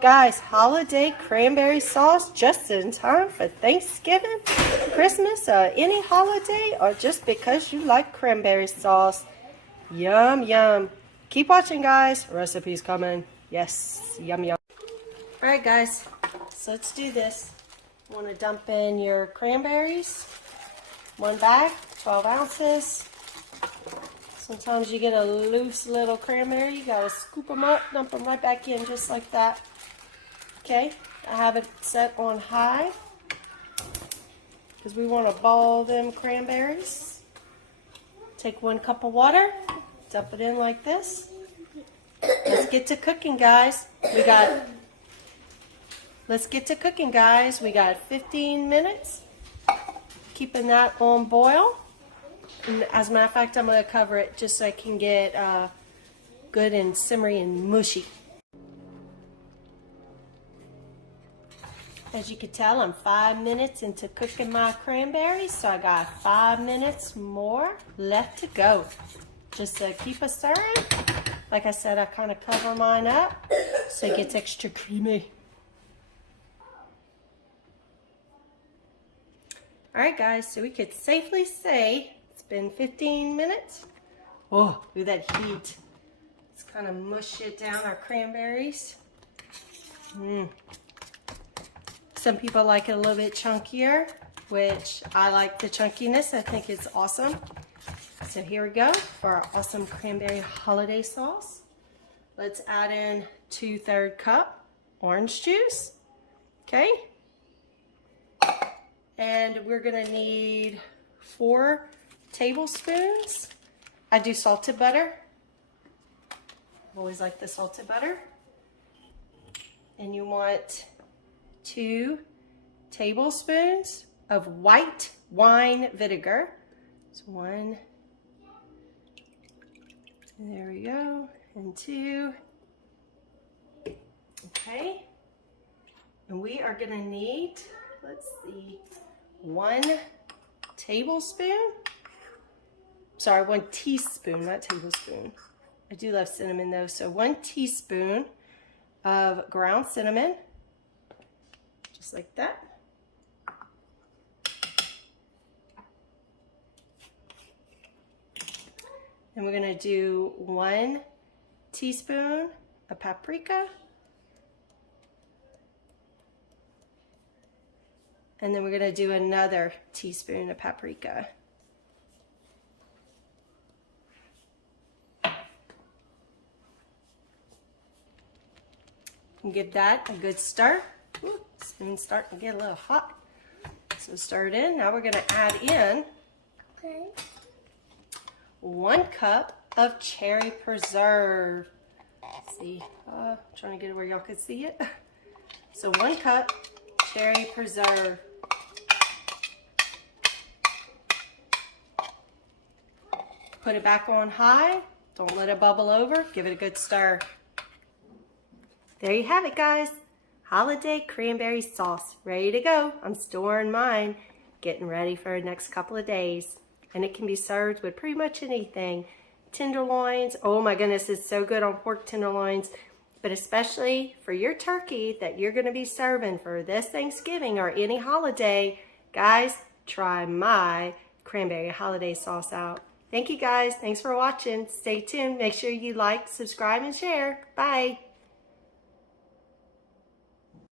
Guys, holiday cranberry sauce just in time for Thanksgiving, Christmas, or any holiday, or just because you like cranberry sauce. Yum, yum. Keep watching, guys. Recipes coming. Yes, yum, yum. Alright, guys, so let's do this. You want to dump in your cranberries. 1 bag, 12 ounces. Sometimes you get a loose little cranberry. You gotta scoop them up, dump them right back in just like that. Okay, I have it set on high because we want to ball them cranberries. Take 1 cup of water, dump it in like this. Let's get to cooking, guys. Let's get to cooking, guys. We got 15 minutes. Keeping that on boil. And as a matter of fact, I'm going to cover it just so I can get good and simmery and mushy. As you can tell, I'm 5 minutes into cooking my cranberries, so I got 5 minutes more left to go. Just to keep us stirring. Like I said, I kind of cover mine up so it gets extra creamy. Alright guys, so we could safely say it's been 15 minutes. Oh, look at that heat. Let's kind of mush it down, our cranberries. Some people like it a little bit chunkier, which I like the chunkiness. I think it's awesome. So here we go for our awesome cranberry holiday sauce. Let's add in 2/3 cup orange juice. Okay. And we're gonna need 4 tablespoons. I do salted butter. I've always liked the salted butter. And you want 2 tablespoons of white wine vinegar. So 1, there we go, and 2. Okay, and we are gonna need, let's see, 1 tablespoon. Sorry, 1 teaspoon, not tablespoon. I do love cinnamon though, so 1 teaspoon of ground cinnamon. Just like that. And we're gonna do 1 teaspoon of paprika. And then we're gonna do another teaspoon of paprika. And give that a good stir. Ooh, spoon's starting to get a little hot. So stir it in. Now we're going to add in 1 cup of cherry preserve. Let's see, trying to get it where y'all can see it. So 1 cup cherry preserve. Put it back on high. Don't let it bubble over. Give it a good stir. There you have it, guys. Holiday cranberry sauce, ready to go. I'm storing mine, getting ready for the next couple of days. And it can be served with pretty much anything. Tenderloins, oh my goodness, it's so good on pork tenderloins. But especially for your turkey that you're gonna be serving for this Thanksgiving or any holiday, guys, try my cranberry holiday sauce out. Thank you guys, thanks for watching. Stay tuned, make sure you like, subscribe, and share. Bye.